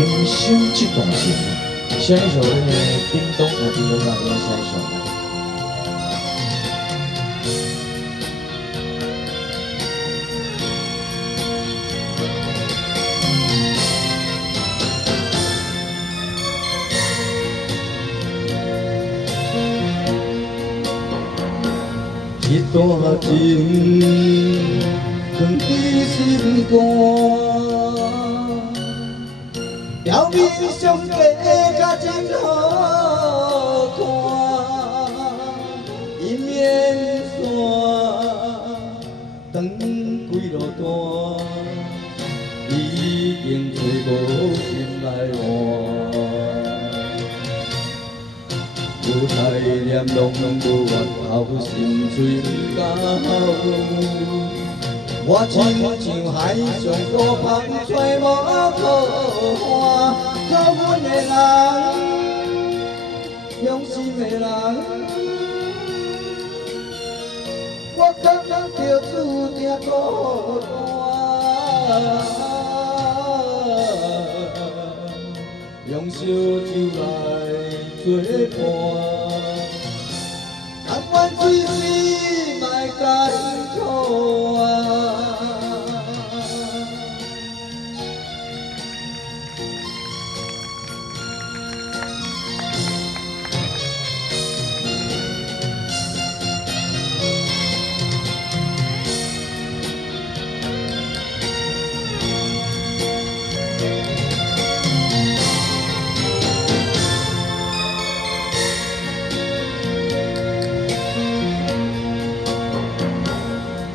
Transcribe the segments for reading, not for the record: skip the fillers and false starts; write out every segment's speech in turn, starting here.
人生这段情，下一首那个叮咚叮咚大哥下一首。一段情，藏在心肝，表面上假甲真好看，一面线，长几落段，已经找无心来换。有太念拢无愿后，心碎到我亲像海上孤帆，揣无靠岸。靠阮的人，用心的人，我感觉着注定孤单，用烧酒来作伴。甘愿水水莫艰苦啊！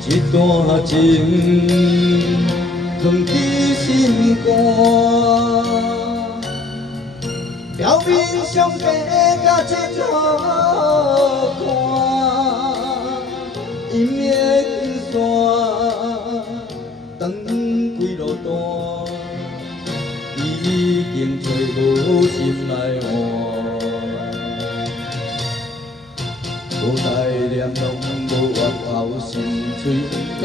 一段情，藏在心肝，表面上假甲真好看，一面线，长几落段，已经找无心来换。无待念拢无愿后，心碎到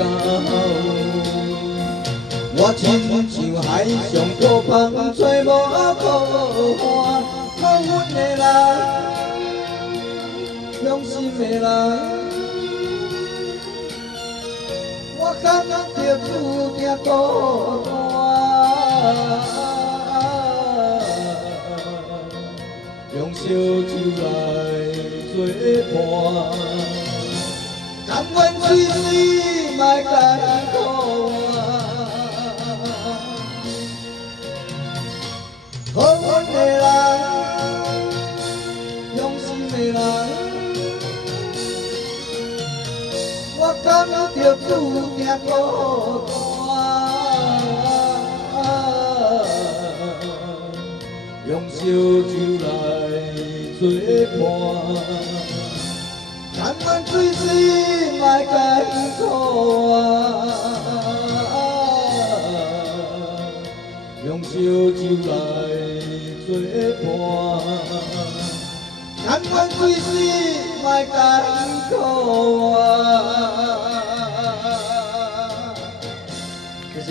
我亲像海上孤帆，揣无靠岸。靠阮的人，用心的人，我感觉着注定孤单，用烧酒来作伴，甘愿水水莫艰苦啊！靠阮的人，用心的人，我感觉注定孤单，用烧酒来作伴。甘愿水水莫艰苦啊，用烧酒来作伴。甘愿水水莫艰苦啊。谢谢。